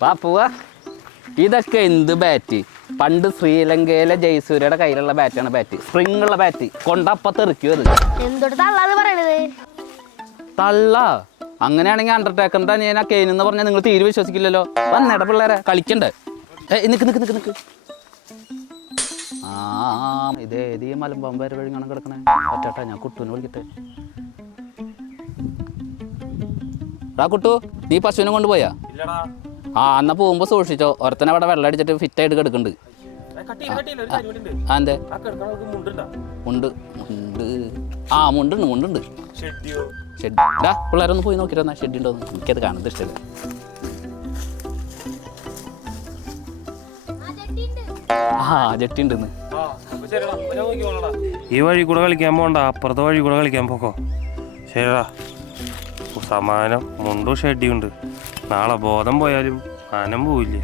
പോവാ. ഇതൊക്കെ എന്ത് ബാറ്റ്? പണ്ട് ശ്രീലങ്കയിലെ ജയസൂര്യയുടെ കയ്യിലുള്ള ബാറ്റാണ് ബാറ്റ്. സ്പ്രിങ് ഉള്ള ബാറ്റ്. കൊണ്ടപ്പത്തെറിക്കും അത്. എന്തൊട്ട് തള്ളാന്ന് പറയണത്? തള്ള. അങ്ങനെയാണെങ്കിൽ അണ്ടർടേക്കറിന്റെ ഞാൻ ആ കെയിനെന്ന് പറഞ്ഞാൽ നിങ്ങൾ തീരെ വിശ്വസിക്കില്ലല്ലോ. വന്നേടാ പിള്ളേരെ കളിക്കണ്ടേ? നിക്ക്. ഇതേത് ഈ മലമ്പാമ്പ് വരെ വഴിങ്ങാണ് കിടക്കണേ. പറ്റാട്ടാ, ഞാൻ കുട്ടുവിനെ വിളിക്കട്ടെ. കുട്ടു, നീ പശുവിനെ കൊണ്ടുപോയാ? എന്നാ പോകുമ്പോ സൂക്ഷിച്ചോ. ഒരുത്തനെ അവിടെ വെള്ളം അടിച്ചിട്ട് ഫിറ്റ് ആയിട്ട് കിടക്കുന്നുണ്ട്. അതെ മുണ്ട്. മുണ്ടുണ്ട്. ഷെഡ് പിള്ളേരൊന്ന് പോയി നോക്കിയിരുന്നാ ഷെഡ് ഉണ്ടോ? എനിക്കത് കാണുന്നത് ഇഷ്ടമല്ല. ജെട്ടി ഉണ്ടെന്ന്. ഈ വഴി കൂടെ കളിക്കാൻ പോണ്ട, അപ്പുറത്തെ വഴി കൂടെ കളിക്കാൻ പോക്കോ. ശരിടാ. സമാനം മുണ്ടും ഷെഡിയുണ്ട്. നാളെ ബോധം പോയാലും ആനം പോവില്ല.